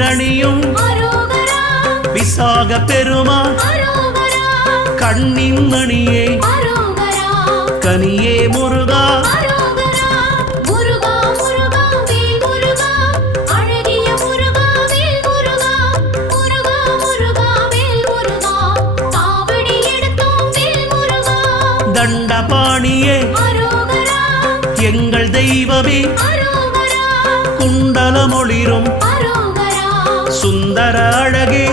நீரணியும் விசாக பெருமான் கண்ணின் மணியே கனியே முருகா தண்டபாணியே எங்கள் தெய்வமே குண்டலமொளிரும் சுந்தர அழகே